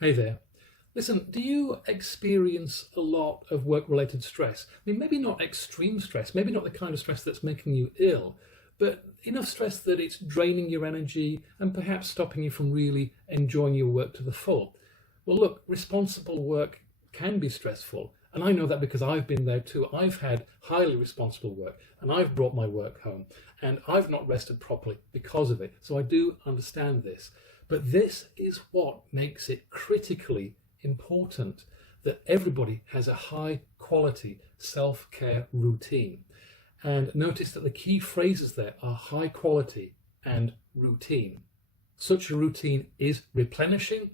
Hey there. Listen, do you experience a lot of work-related stress? I mean, maybe not extreme stress, maybe not the kind of stress that's making you ill, but enough stress that it's draining your energy and perhaps stopping you from really enjoying your work to the full. Well, look, responsible work can be stressful, and I know that because I've been there too. I've had highly responsible work, and I've brought my work home, and I've not rested properly because of it. So I do understand this. But this is what makes it critically important that everybody has a high quality self-care routine. And notice that the key phrases there are high quality and routine. Such a routine is replenishing,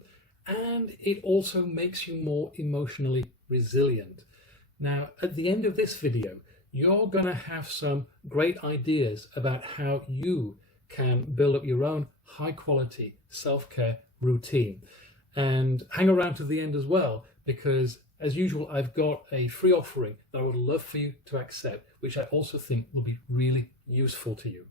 and it also makes you more emotionally resilient. Now, at the end of this video, you're going to have some great ideas about how you can build up your own high quality self-care routine. And hang around to the end as well, because as usual, I've got a free offering that I would love for you to accept, which I also think will be really useful to you.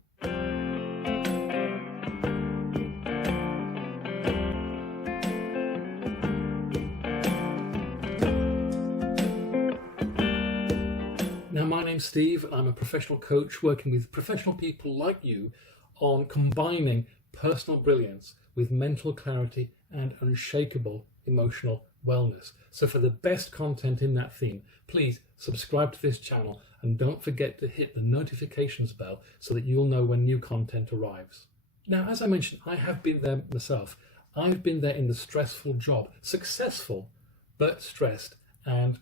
Now, my name's Steve. I'm a professional coach working with professional people like you on combining personal brilliance with mental clarity and unshakable emotional wellness. So for the best content in that theme, please subscribe to this channel and don't forget to hit the notifications bell so that you'll know when new content arrives. Now, as I mentioned, I have been there myself. I've been there in the stressful job, successful but stressed and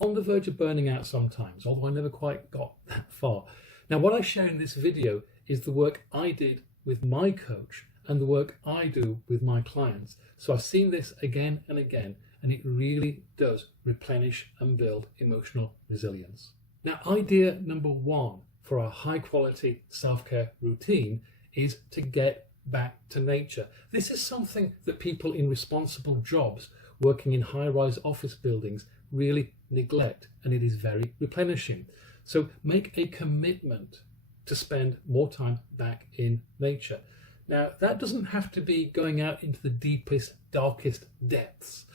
on the verge of burning out sometimes, although I never quite got that far. Now, what I share in this video is the work I did with my coach and the work I do with my clients. So I've seen this again and again, and it really does replenish and build emotional resilience. Now, idea number one for a high quality self-care routine is to get back to nature. This is something that people in responsible jobs working in high-rise office buildings really neglect, and it is very replenishing. So make a commitment to spend more time back in nature. Now, that doesn't have to be going out into the deepest, darkest depths.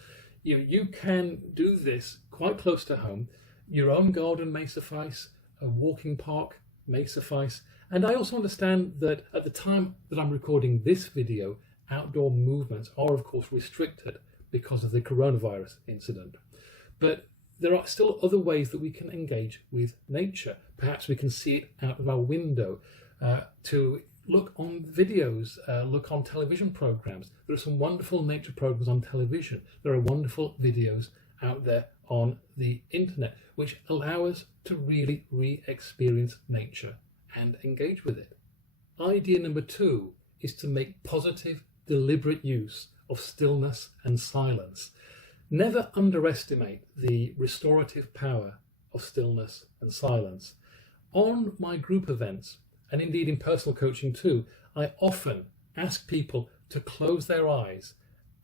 You can do this quite close to home. Your own garden may suffice, a walking park may suffice. And I also understand that at the time that I'm recording this video, outdoor movements are of course restricted because of the coronavirus incident. But there are still other ways that we can engage with nature. Perhaps we can see it out of our window, to look on videos, look on television programs. There are some wonderful nature programs on television. There are wonderful videos out there on the internet which allow us to really re-experience nature and engage with it. Idea number two is to make positive, deliberate use of stillness and silence. Never underestimate the restorative power of stillness and silence. On my group events, and indeed in personal coaching too, I often ask people to close their eyes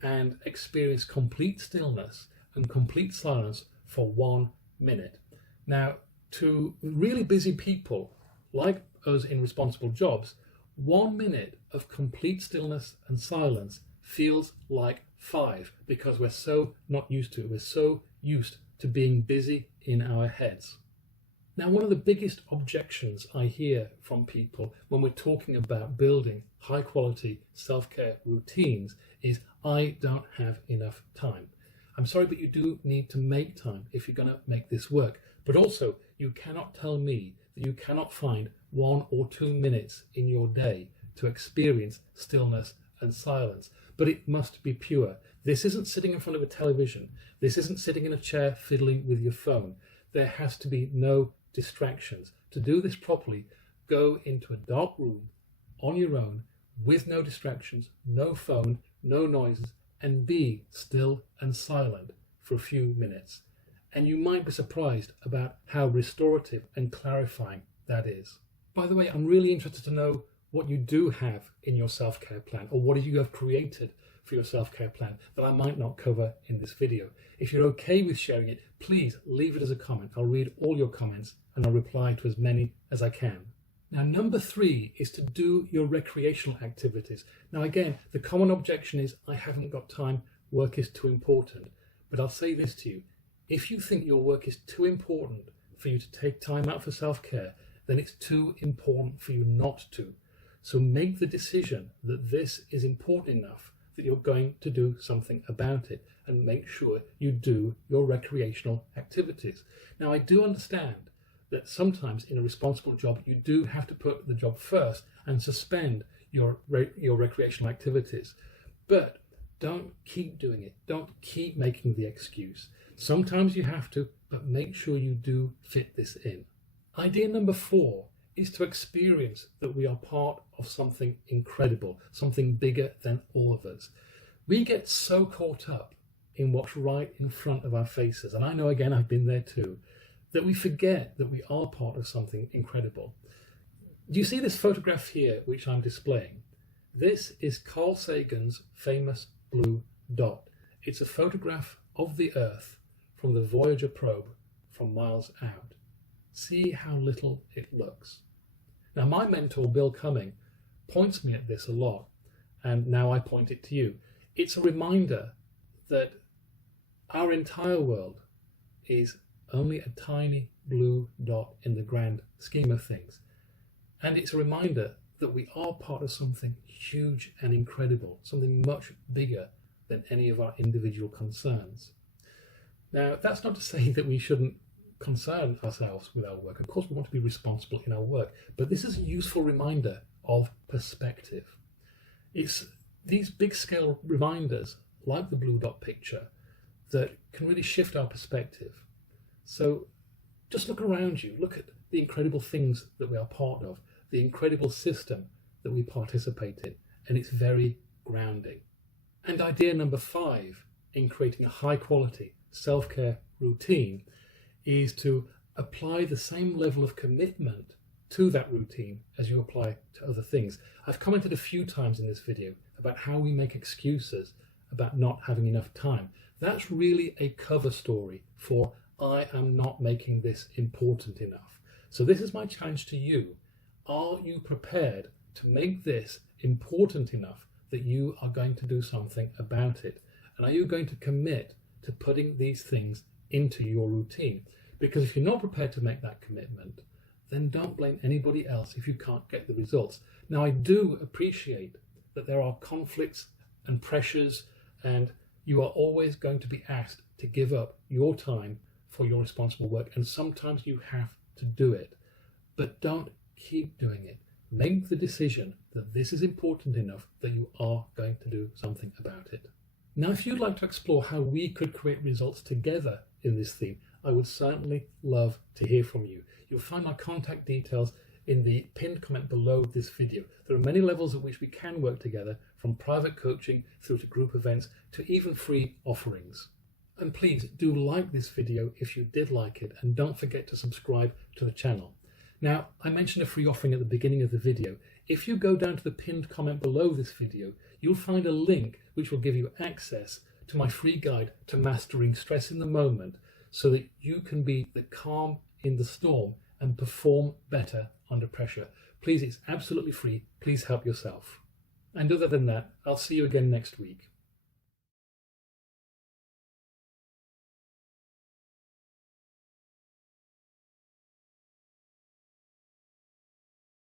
and experience complete stillness and complete silence for 1 minute. Now, to really busy people like us in responsible jobs, 1 minute of complete stillness and silence feels like 5 because we're so not used to it. We're so used to being busy in our heads. Now, one of the biggest objections I hear from people when we're talking about building high quality self-care routines is, I don't have enough time. I'm sorry, but you do need to make time if you're going to make this work. But also, you cannot tell me that you cannot find 1 or 2 minutes in your day to experience stillness and silence. But it must be pure. This isn't sitting in front of a television. This isn't sitting in a chair fiddling with your phone. There has to be no distractions. To do this properly, go into a dark room on your own with no distractions, no phone, no noises, and be still and silent for a few minutes. And you might be surprised about how restorative and clarifying that is. By the way, I'm really interested to know what you do have in your self-care plan, or what you have created for your self-care plan that I might not cover in this video. If you're okay with sharing it, please leave it as a comment. I'll read all your comments and I'll reply to as many as I can. Now, number 3 is to do your recreational activities. Now, again, the common objection is, I haven't got time. work is too important. But I'll say this to you, if you think your work is too important for you to take time out for self-care, then it's too important for you not to. So make the decision that this is important enough that you're going to do something about it, and make sure you do your recreational activities. Now, I do understand that sometimes in a responsible job, you do have to put the job first and suspend your recreational activities. But don't keep doing it. Don't keep making the excuse. Sometimes you have to, but make sure you do fit this in. Idea number 4 is to experience that we are part of something incredible, something bigger than all of us. We get so caught up in what's right in front of our faces, and I know, again, I've been there too, that we forget that we are part of something incredible. Do you see this photograph here, which I'm displaying? This is Carl Sagan's famous blue dot. It's a photograph of the Earth from the Voyager probe from miles out. See how little it looks. Now, my mentor, Bill Cumming, points me at this a lot, and now I point it to you. It's a reminder that our entire world is only a tiny blue dot in the grand scheme of things. And it's a reminder that we are part of something huge and incredible, something much bigger than any of our individual concerns. Now, that's not to say that we shouldn't concern ourselves with our work. Of course, we want to be responsible in our work, but this is a useful reminder of perspective. It's these big scale reminders, like the blue dot picture, that can really shift our perspective. So just look around you, look at the incredible things that we are part of, the incredible system that we participate in, and it's very grounding. And idea number 5 in creating a high quality self-care routine is to apply the same level of commitment to that routine as you apply to other things. I've commented a few times in this video about how we make excuses about not having enough time. That's really a cover story for I am not making this important enough. So this is my challenge to you. Are you prepared to make this important enough that you are going to do something about it? And are you going to commit to putting these things into your routine? Because if you're not prepared to make that commitment, then don't blame anybody else if you can't get the results. Now, I do appreciate that there are conflicts and pressures, and you are always going to be asked to give up your time for your responsible work, and sometimes you have to do it. But don't keep doing it. Make the decision that this is important enough that you are going to do something about it. Now, if you'd like to explore how we could create results together in this theme, I would certainly love to hear from you. You'll find my contact details in the pinned comment below this video. There are many levels at which we can work together, from private coaching through to group events to even free offerings. And please do like this video if you did like it, and don't forget to subscribe to the channel. Now, I mentioned a free offering at the beginning of the video. If you go down to the pinned comment below this video, you'll find a link which will give you access to my free guide to mastering stress in the moment, so that you can be the calm in the storm and perform better under pressure. Please, it's absolutely free. Please help yourself. And other than that, I'll see you again next week.